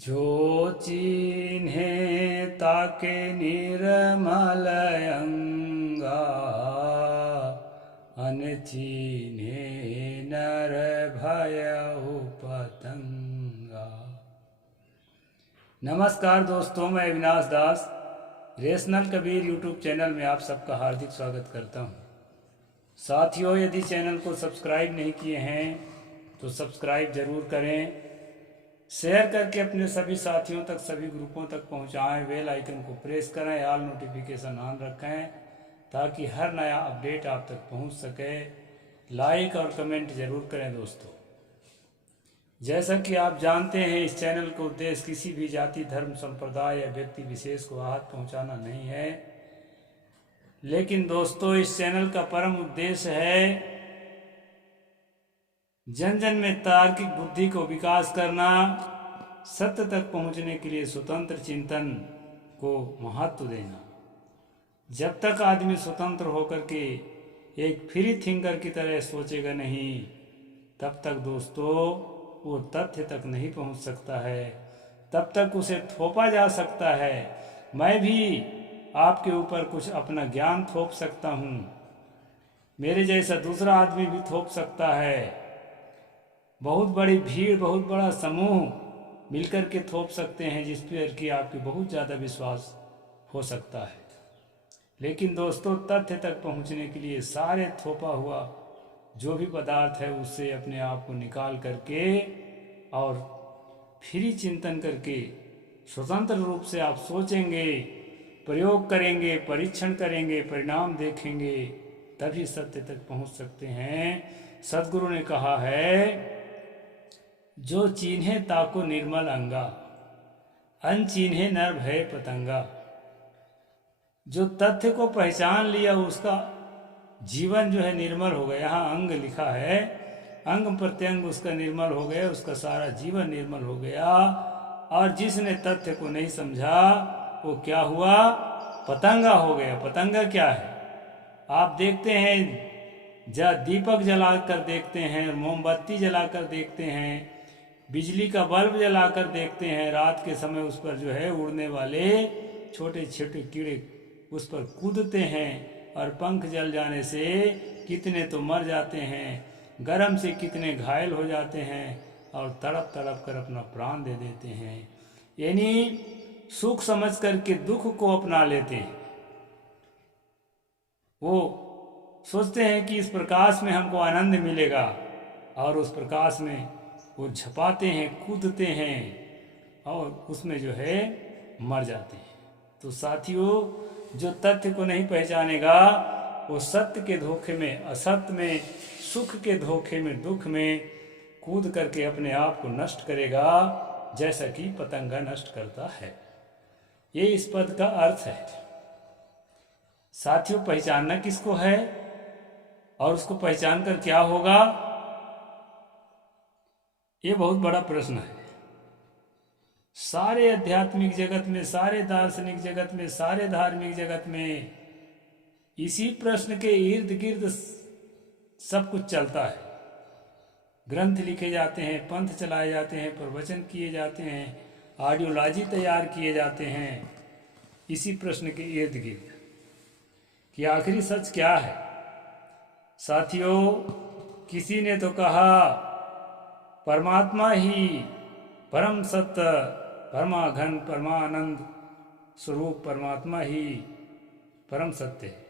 जो चिन्हे ताके निर्मल अंगा, अनचिन्हे नर भयउ पतंगा। नमस्कार दोस्तों, मैं अविनाश दास रेशनल कबीर यूट्यूब चैनल में आप सबका हार्दिक स्वागत करता हूं। साथियों, यदि चैनल को सब्सक्राइब नहीं किए हैं तो सब्सक्राइब ज़रूर करें, शेयर करके अपने सभी साथियों तक, सभी ग्रुपों तक पहुंचाएं। बेल आइकन को प्रेस करें, ऑल नोटिफिकेशन ऑन रखें ताकि हर नया अपडेट आप तक पहुंच सके। लाइक और कमेंट ज़रूर करें दोस्तों। जैसा कि आप जानते हैं, इस चैनल का उद्देश्य किसी भी जाति, धर्म, संप्रदाय या व्यक्ति विशेष को आहत पहुंचाना नहीं है, लेकिन दोस्तों इस चैनल का परम उद्देश्य है जन जन में तार्किक बुद्धि को विकास करना, सत्य तक पहुंचने के लिए स्वतंत्र चिंतन को महत्व देना। जब तक आदमी स्वतंत्र होकर के एक फ्री थिंकर की तरह सोचेगा नहीं, तब तक दोस्तों वो तथ्य तक नहीं पहुंच सकता है। तब तक उसे थोपा जा सकता है। मैं भी आपके ऊपर कुछ अपना ज्ञान थोप सकता हूँ, मेरे जैसा दूसरा आदमी भी थोप सकता है। बहुत बड़ी भीड़, बहुत बड़ा समूह मिलकर के थोप सकते हैं, जिस पर कि आपके बहुत ज़्यादा विश्वास हो सकता है। लेकिन दोस्तों तथ्य तक पहुंचने के लिए सारे थोपा हुआ जो भी पदार्थ है उससे अपने आप को निकाल करके और फ्री चिंतन करके स्वतंत्र रूप से आप सोचेंगे, प्रयोग करेंगे, परीक्षण करेंगे, परिणाम देखेंगे, तभी सत्य तक पहुंच सकते हैं। सद्गुरु ने कहा है, जो चिन्हे ताको निर्मल अंगा, अनचिन्हे नर भय पतंगा। जो तथ्य को पहचान लिया उसका जीवन जो है निर्मल हो गया। यहाँ अंग लिखा है, अंग प्रत्यंग उसका निर्मल हो गया, उसका सारा जीवन निर्मल हो गया। और जिसने तथ्य को नहीं समझा वो क्या हुआ? पतंगा हो गया। पतंगा क्या है? आप देखते हैं, दीपक जलाकर देखते हैं, मोमबत्ती जलाकर देखते हैं, बिजली का बल्ब जलाकर देखते हैं, रात के समय उस पर जो है उड़ने वाले छोटे छोटे कीड़े उस पर कूदते हैं और पंख जल जाने से कितने तो मर जाते हैं, गर्म से कितने घायल हो जाते हैं और तड़प तड़प कर अपना प्राण दे देते हैं। यानी सुख समझ करके दुख को अपना लेते हैं। वो सोचते हैं कि इस प्रकाश में हमको आनंद मिलेगा और उस प्रकाश में वो झपाते हैं, कूदते हैं और उसमें जो है मर जाते हैं। तो साथियों, जो तथ्य को नहीं पहचानेगा वो सत्य के धोखे में, असत्य में, सुख के धोखे में, दुख में कूद करके अपने आप को नष्ट करेगा, जैसा कि पतंगा नष्ट करता है। ये इस पद का अर्थ है। साथियों, पहचानना किसको है और उसको पहचान कर क्या होगा, ये बहुत बड़ा प्रश्न है। सारे आध्यात्मिक जगत में, सारे दार्शनिक जगत में, सारे धार्मिक जगत में इसी प्रश्न के इर्द गिर्द सब कुछ चलता है। ग्रंथ लिखे जाते हैं, पंथ चलाए जाते हैं, प्रवचन किए जाते हैं, आइडियोलॉजी तैयार किए जाते हैं इसी प्रश्न के इर्द गिर्द कि आखिरी सच क्या है। साथियों, किसी ने तो कहा परमात्मा ही परम सत्य, परमाघन, परमानंद स्वरूप परमात्मा ही परम सत्य है।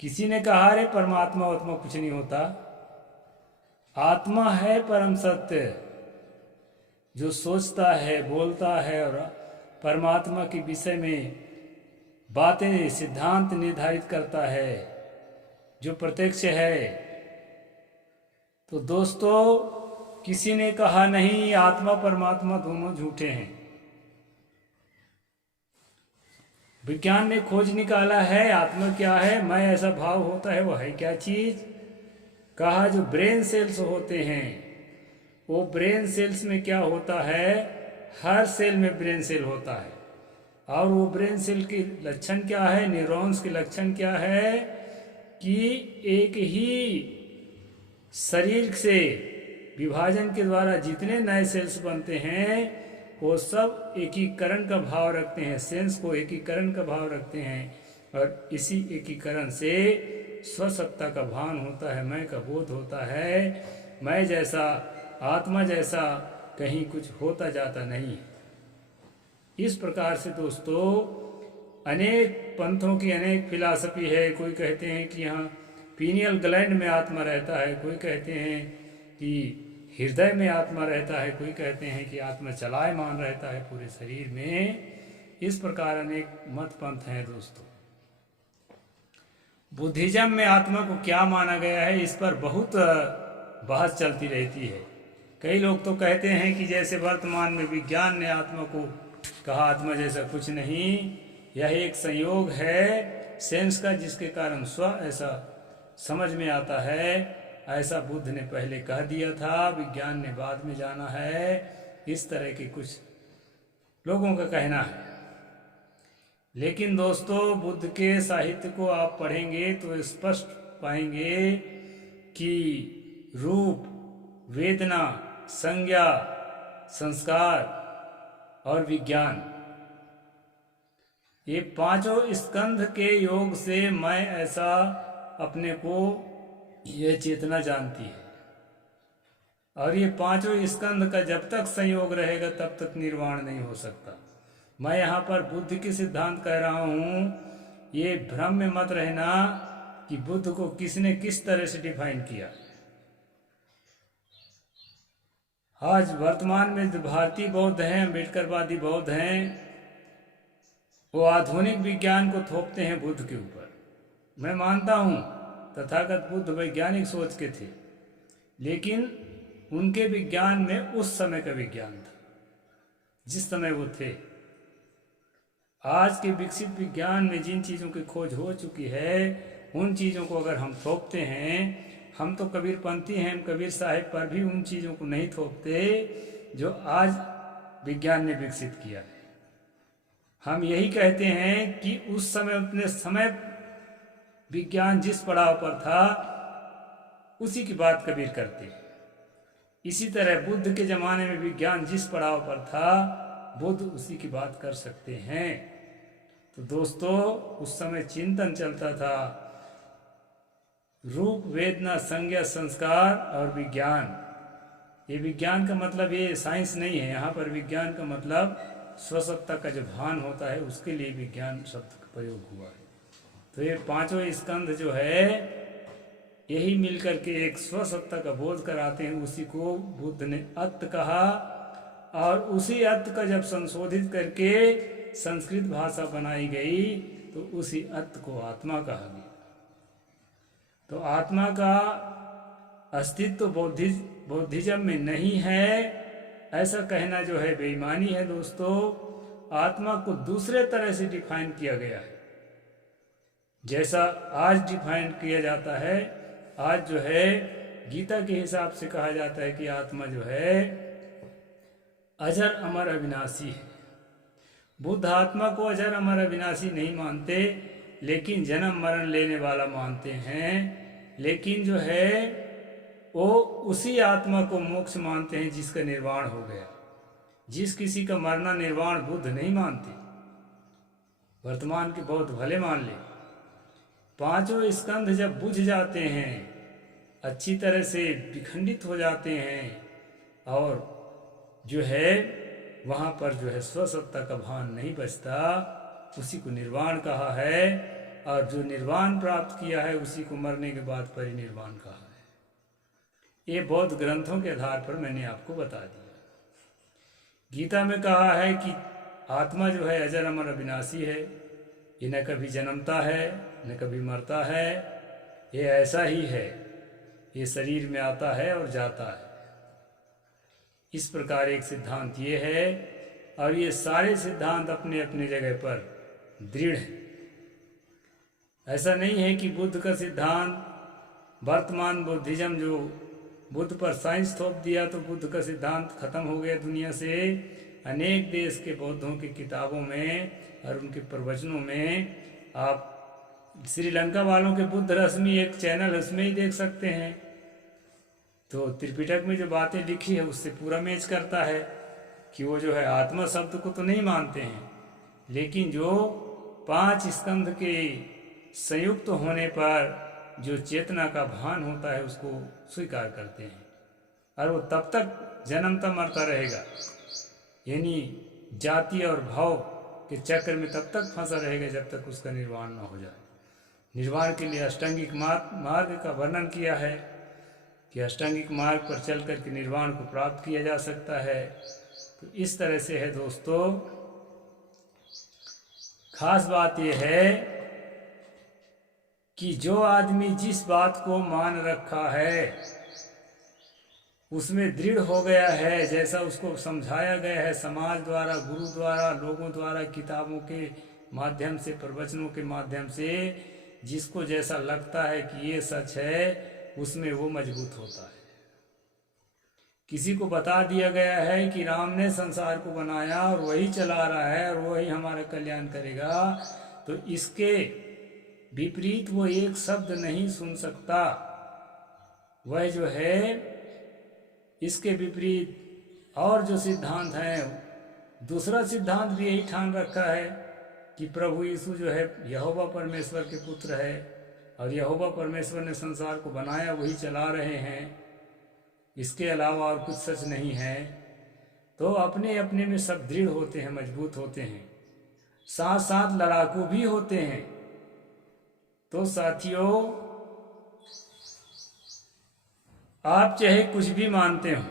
किसी ने कहा रे परमात्मा आत्मा कुछ नहीं होता, आत्मा है परम सत्य जो सोचता है, बोलता है और परमात्मा के विषय में बातें, सिद्धांत निर्धारित करता है, जो प्रत्यक्ष है। तो दोस्तों, किसी ने कहा नहीं, आत्मा परमात्मा दोनों झूठे हैं। विज्ञान ने खोज निकाला है आत्मा क्या है, मैं ऐसा भाव होता है, वो है क्या चीज? कहा जो ब्रेन सेल्स होते हैं, वो ब्रेन सेल्स में क्या होता है, हर सेल में ब्रेन सेल होता है। और वो ब्रेन सेल के लक्षण क्या है, न्यूरॉन्स के लक्षण क्या है कि एक ही शरीर से विभाजन के द्वारा जितने नए सेल्स बनते हैं वो सब एकीकरण का भाव रखते हैं, सेंस को एकीकरण का भाव रखते हैं, और इसी एकीकरण से स्वसत्ता का भान होता है, मैं का बोध होता है। मैं जैसा, आत्मा जैसा कहीं कुछ होता जाता नहीं। इस प्रकार से दोस्तों अनेक पंथों की अनेक फिलॉसफी है। कोई कहते हैं कि यहाँ पीनियल ग्लैंड में आत्मा रहता है, कोई कहते हैं कि हृदय में आत्मा रहता है, कोई कहते हैं कि आत्मा चलायमान रहता है पूरे शरीर में। इस प्रकार अनेक मत पंथ हैं दोस्तों। बुद्धिज्म में आत्मा को क्या माना गया है, इस पर बहुत बहस चलती रहती है। कई लोग तो कहते हैं कि जैसे वर्तमान में विज्ञान ने आत्मा को कहा, आत्मा जैसा कुछ नहीं, यह एक संयोग है सेंस का, जिसके कारण स्व ऐसा समझ में आता है। ऐसा बुद्ध ने पहले कह दिया था, विज्ञान ने बाद में जाना है। इस तरह के कुछ लोगों का कहना है। लेकिन दोस्तों बुद्ध के साहित्य को आप पढ़ेंगे तो स्पष्ट पाएंगे कि रूप, वेदना, संज्ञा, संस्कार और विज्ञान, ये पांचों स्कंध के योग से मैं ऐसा अपने को यह चेतना जानती है। और ये पांचों स्कंध का जब तक संयोग रहेगा तब तक निर्वाण नहीं हो सकता। मैं यहाँ पर बुद्ध के सिद्धांत कह रहा हूँ, ये भ्रम में मत रहना कि बुद्ध को किसने किस तरह से डिफाइन किया। आज वर्तमान में जो भारतीय बौद्ध हैं, अम्बेडकरवादी बौद्ध हैं, वो आधुनिक विज्ञान को थोपते हैं बुद्ध के ऊपर। मैं मानता हूँ तथागत बुद्ध वैज्ञानिक सोच के थे, लेकिन उनके विज्ञान में उस समय का विज्ञान था जिस समय वो थे। आज के विकसित विज्ञान में जिन चीज़ों की खोज हो चुकी है, उन चीज़ों को अगर हम थोपते हैं, हम तो कबीरपंथी हैं, हम कबीर साहिब पर भी उन चीज़ों को नहीं थोपते जो आज विज्ञान ने विकसित किया है। हम यही कहते हैं कि उस समय, अपने समय विज्ञान जिस पड़ाव पर था उसी की बात कबीर करते हैं। इसी तरह बुद्ध के ज़माने में विज्ञान जिस पड़ाव पर था, बुद्ध उसी की बात कर सकते हैं। तो दोस्तों उस समय चिंतन चलता था, रूप, वेदना, संज्ञा, संस्कार और विज्ञान। ये विज्ञान का मतलब ये साइंस नहीं है, यहाँ पर विज्ञान का मतलब स्वसत्ता का जो भान होता है उसके लिए विज्ञान शब्द का प्रयोग हुआ है। तो ये पांचों स्कंध जो है यही मिलकर के एक स्वसत्ता का बोध कराते हैं। उसी को बुद्ध ने अत्त कहा, और उसी अत्त का जब संशोधित करके संस्कृत भाषा बनाई गई तो उसी अत्त को आत्मा कहा गया। तो आत्मा का अस्तित्व बौद्धिज्म में नहीं है, ऐसा कहना जो है बेईमानी है दोस्तों। आत्मा को दूसरे तरह से डिफाइन किया गया है, जैसा आज डिफाइन किया जाता है। आज जो है गीता के हिसाब से कहा जाता है कि आत्मा जो है अजर अमर अविनाशी है। बुद्ध आत्मा को अजर अमर अविनाशी नहीं मानते, लेकिन जन्म मरण लेने वाला मानते हैं। लेकिन जो है वो उसी आत्मा को मोक्ष मानते हैं जिसका निर्वाण हो गया। जिस किसी का मरना निर्वाण बुद्ध नहीं मानते, वर्तमान के बौद्ध भले मान ले। पांचों स्कंध जब बुझ जाते हैं, अच्छी तरह से विखंडित हो जाते हैं, और जो है वहाँ पर जो है स्वसत्ता का भान नहीं बचता, उसी को निर्वाण कहा है। और जो निर्वाण प्राप्त किया है उसी को मरने के बाद परिनिर्वाण कहा है। ये बौद्ध ग्रंथों के आधार पर मैंने आपको बता दिया। गीता में कहा है कि आत्मा जो है अजर अमर अविनाशी है, ये न कभी जन्मता है न कभी मरता है, ये ऐसा ही है, ये शरीर में आता है और जाता है। इस प्रकार एक सिद्धांत ये है, और ये सारे सिद्धांत अपने अपने जगह पर दृढ़ है। ऐसा नहीं है कि बुद्ध का सिद्धांत, वर्तमान बुद्धिज्म जो बुद्ध पर साइंस थोप दिया तो बुद्ध का सिद्धांत खत्म हो गया दुनिया से। अनेक देश के बौद्धों की किताबों में और उनके प्रवचनों में आप श्रीलंका वालों के बुद्ध रश्मि एक चैनल, उसमें ही देख सकते हैं। तो त्रिपिटक में जो बातें लिखी है उससे पूरा मैच करता है। कि वो जो है आत्मा शब्द को तो नहीं मानते हैं, लेकिन जो 5 स्कंध के संयुक्त होने पर जो चेतना का भान होता है उसको स्वीकार करते हैं, और वो तब तक जन्मता मरता रहेगा, यानी जाति और भाव के चक्र में तब तक फंसा रहेगा जब तक उसका निर्वाण न हो जाए। निर्वाण के लिए अष्टांगिक मार्ग का वर्णन किया है कि अष्टांगिक मार्ग पर चल कर के निर्वाण को प्राप्त किया जा सकता है। तो इस तरह से है दोस्तों, खास बात यह है कि जो आदमी जिस बात को मान रखा है उसमें दृढ़ हो गया है, जैसा उसको समझाया गया है समाज द्वारा, गुरु द्वारा, लोगों द्वारा, किताबों के माध्यम से, प्रवचनों के माध्यम से, जिसको जैसा लगता है कि ये सच है उसमें वो मजबूत होता है। किसी को बता दिया गया है कि राम ने संसार को बनाया और वही चला रहा है और वही हमारा कल्याण करेगा, तो इसके विपरीत वो एक शब्द नहीं सुन सकता। वह जो है इसके विपरीत और जो सिद्धांत हैं, दूसरा सिद्धांत भी यही ठान रखा है कि प्रभु यीशु जो है यहोवा परमेश्वर के पुत्र है और यहोवा परमेश्वर ने संसार को बनाया, वही चला रहे हैं, इसके अलावा और कुछ सच नहीं है। तो अपने अपने में सब दृढ़ होते हैं, मजबूत होते हैं, साथ साथ लड़ाकू भी होते हैं। तो साथियों, आप चाहे कुछ भी मानते हो,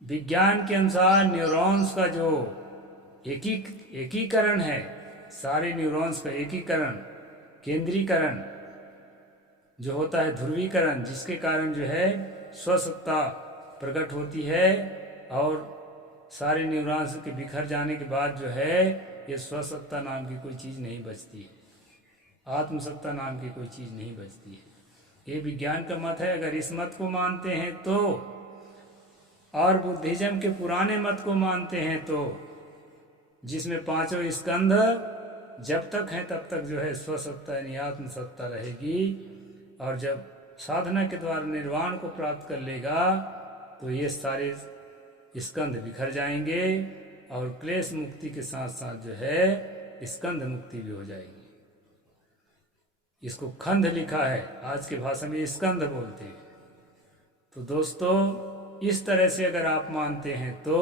विज्ञान के अनुसार न्यूरॉन्स का जो एकीकरण है, सारे न्यूरॉन्स का एकीकरण, केंद्रीकरण जो होता है, ध्रुवीकरण, जिसके कारण जो है स्वसत्ता प्रकट होती है और सारे न्यूरॉन्स के बिखर जाने के बाद जो है ये स्वसत्ता नाम की कोई चीज़ नहीं बचती है, आत्मसत्ता नाम की कोई चीज़ नहीं बचती है। ये विज्ञान का मत है। अगर इस मत को मानते हैं तो, और बुद्धिज्म के पुराने मत को मानते हैं तो, जिसमें 5 स्कंध जब तक है तब तक जो है स्वसत्ता यानी आत्मसत्ता रहेगी, और जब साधना के द्वारा निर्वाण को प्राप्त कर लेगा तो ये सारे स्कंध बिखर जाएंगे और क्लेश मुक्ति के साथ साथ जो है स्कंध मुक्ति भी हो जाएगी। इसको खंड लिखा है, आज की भाषा में स्कंध बोलते हैं। तो दोस्तों, इस तरह से अगर आप मानते हैं तो,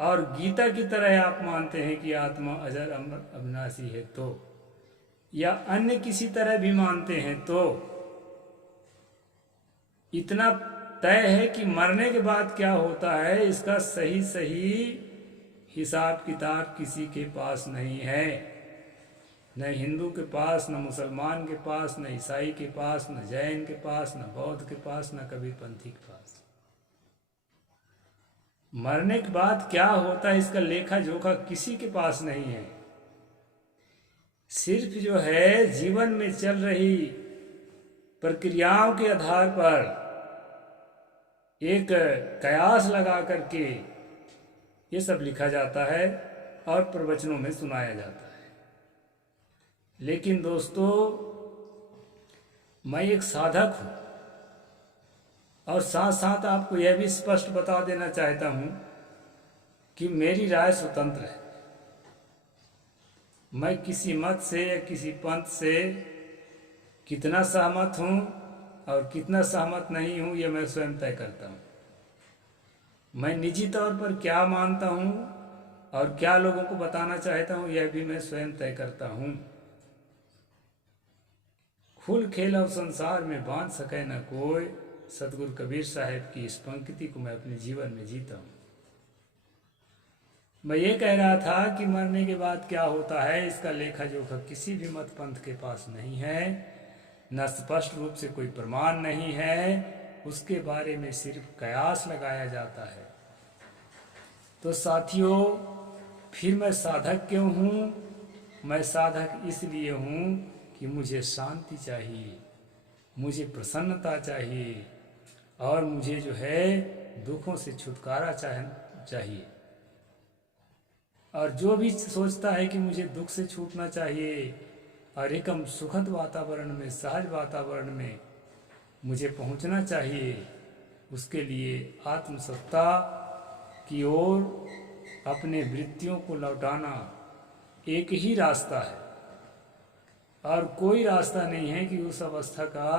और गीता की तरह आप मानते हैं कि आत्मा अजर अमर अविनाशी है तो, या अन्य किसी तरह भी मानते हैं तो, इतना तय है कि मरने के बाद क्या होता है इसका सही हिसाब किताब किसी के पास नहीं है, न हिंदू के पास, न मुसलमान के पास, न ईसाई के पास, न जैन के पास, न बौद्ध के पास, न कबीरपंथी के पास। मरने के बाद क्या होता है इसका लेखा जोखा किसी के पास नहीं है। सिर्फ जो है जीवन में चल रही प्रक्रियाओं के आधार पर एक कयास लगा करके ये सब लिखा जाता है और प्रवचनों में सुनाया जाता है। लेकिन दोस्तों, मैं एक साधक हूँ और साथ साथ आपको यह भी स्पष्ट बता देना चाहता हूँ कि मेरी राय स्वतंत्र है। मैं किसी मत से या किसी पंथ से कितना सहमत हूँ और कितना सहमत नहीं हूँ, यह मैं स्वयं तय करता हूँ। मैं निजी तौर पर क्या मानता हूँ और क्या लोगों को बताना चाहता हूँ, यह भी मैं स्वयं तय करता हूँ। खुल खेल और संसार में बांध सके न कोई, सतगुरु कबीर साहब की इस पंक्ति को मैं अपने जीवन में जीता हूँ। मैं ये कह रहा था कि मरने के बाद क्या होता है इसका लेखा जोखा किसी भी मत पंथ के पास नहीं है, न स्पष्ट रूप से कोई प्रमाण नहीं है, उसके बारे में सिर्फ कयास लगाया जाता है। तो साथियों, फिर मैं साधक क्यों हूँ? मैं साधक इसलिए हूँ कि मुझे शांति चाहिए, मुझे प्रसन्नता चाहिए और मुझे जो है दुखों से छुटकारा चाहिए। और जो भी सोचता है कि मुझे दुख से छूटना चाहिए और एकम सुखद वातावरण में, सहज वातावरण में मुझे पहुंचना चाहिए, उसके लिए आत्मसत्ता की ओर अपने वृत्तियों को लौटाना एक ही रास्ता है, और कोई रास्ता नहीं है कि उस अवस्था का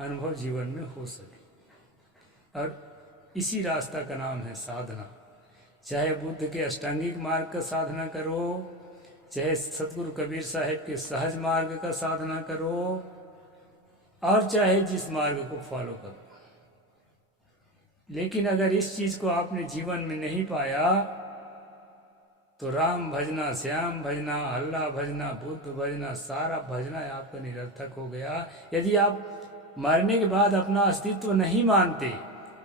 अनुभव जीवन में हो सके। और इसी रास्ता का नाम है साधना। चाहे बुद्ध के अष्टांगिक मार्ग का साधना करो, चाहे सतगुरु कबीर साहिब के सहज मार्ग का साधना करो, और चाहे जिस मार्ग को फॉलो करो, लेकिन अगर इस चीज को आपने जीवन में नहीं पाया तो राम भजना, श्याम भजना, अल्लाह भजना, बुद्ध भजना, सारा भजना आपका निरर्थक हो गया। यदि आप मरने के बाद अपना अस्तित्व नहीं मानते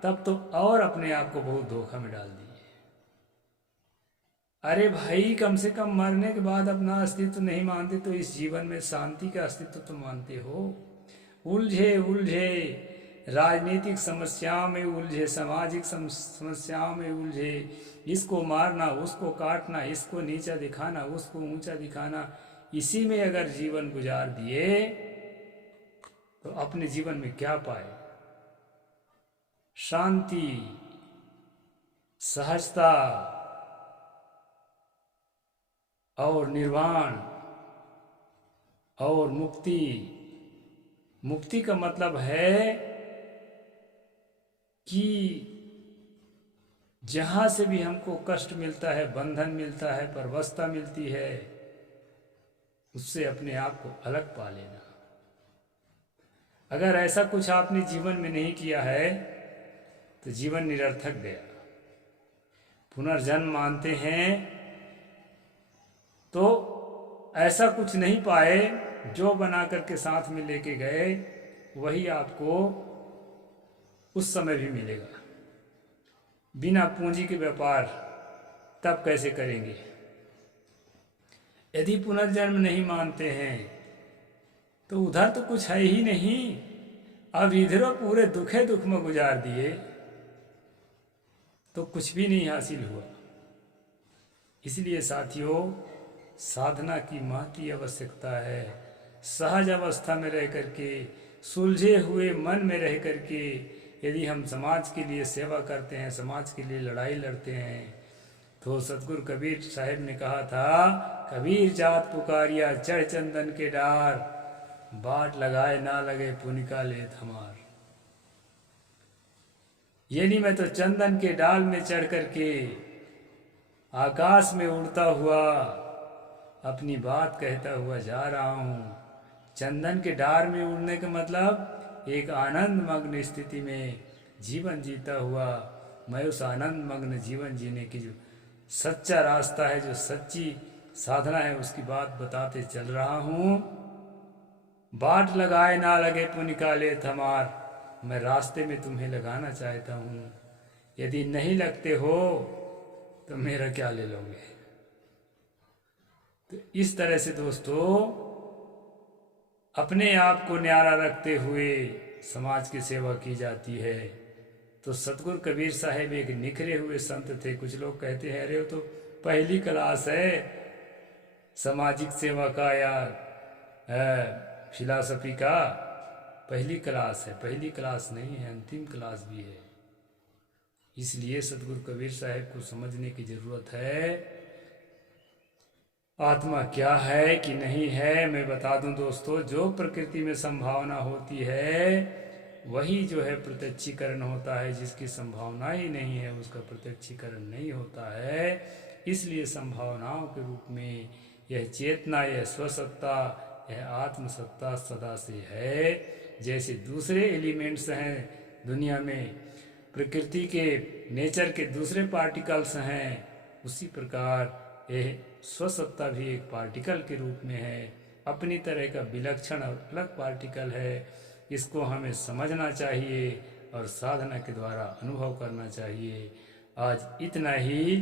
तब तो और अपने आप को बहुत धोखा में डाल दिए। अरे भाई, कम से कम मरने के बाद अपना अस्तित्व नहीं मानते तो इस जीवन में शांति का अस्तित्व तो मानते हो। उलझे उलझे राजनीतिक समस्याओं में उलझे, सामाजिक समस्याओं में उलझे, इसको मारना, उसको काटना, इसको नीचा दिखाना, उसको ऊंचा दिखाना, इसी में अगर जीवन गुजार दिए तो अपने जीवन में क्या पाए? शांति, सहजता और निर्वाण और मुक्ति। मुक्ति का मतलब है कि जहां से भी हमको कष्ट मिलता है, बंधन मिलता है, परवस्था मिलती है, उससे अपने आप को अलग पा लेना। अगर ऐसा कुछ आपने जीवन में नहीं किया है तो जीवन निरर्थक गया। पुनर्जन्म मानते हैं तो ऐसा कुछ नहीं पाए, जो बना करके साथ में लेके गए वही आपको उस समय भी मिलेगा। बिना पूंजी के व्यापार तब कैसे करेंगे? यदि पुनर्जन्म नहीं मानते हैं तो उधर तो कुछ है ही नहीं, अब इधरों पूरे दुखे दुख में गुजार दिए तो कुछ भी नहीं हासिल हुआ। इसलिए साथियों, साधना की महती आवश्यकता है। सहज अवस्था में रह करके, सुलझे हुए मन में रह करके यदि हम समाज के लिए सेवा करते हैं, समाज के लिए लड़ाई लड़ते हैं, तो सतगुरु कबीर साहिब ने कहा था, कबीर जात पुकारिया चढ़ चंदन के डार, बाट लगाए ना लगे पुनिका लेत हमार। यानी मैं तो चंदन के डाल में चढ़ करके आकाश में उड़ता हुआ अपनी बात कहता हुआ जा रहा हूँ। चंदन के डार में उड़ने का मतलब एक आनंद मग्न स्थिति में जीवन जीता हुआ, मैं उस आनंद मग्न जीवन जीने की जो सच्चा रास्ता है, जो सच्ची साधना है, उसकी बात बताते चल रहा हूँ। बाट लगाए ना लगे पुनिका लेत हमार, मैं रास्ते में तुम्हें लगाना चाहता हूँ। यदि नहीं लगते हो तो मेरा क्या ले लोगे? तो इस तरह से दोस्तों, अपने आप को न्यारा रखते हुए समाज की सेवा की जाती है। तो सतगुरु कबीर साहब एक निखरे हुए संत थे। कुछ लोग कहते हैं अरे वो तो पहली क्लास है सामाजिक सेवा का या फिलॉसफी का, पहली क्लास है। पहली क्लास नहीं है, अंतिम क्लास भी है। इसलिए सतगुरु कबीर साहब को समझने की जरूरत है। आत्मा क्या है कि नहीं है, मैं बता दूं दोस्तों, जो प्रकृति में संभावना होती है वही जो है प्रत्यक्षीकरण होता है। जिसकी संभावना ही नहीं है उसका प्रत्यक्षीकरण नहीं होता है। इसलिए संभावनाओं के रूप में यह चेतना, यह स्वसत्ता, यह आत्मसत्ता सदा से है। जैसे दूसरे एलिमेंट्स हैं दुनिया में, प्रकृति के नेचर के दूसरे पार्टिकल्स हैं, उसी प्रकार यह स्वसत्ता भी एक पार्टिकल के रूप में है, अपनी तरह का विलक्षण और अलग पार्टिकल है। इसको हमें समझना चाहिए और साधना के द्वारा अनुभव करना चाहिए। आज इतना ही।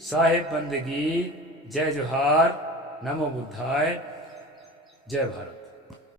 साहेब बंदगी। जय जोहार। नमो बुद्धाय। जय भारत।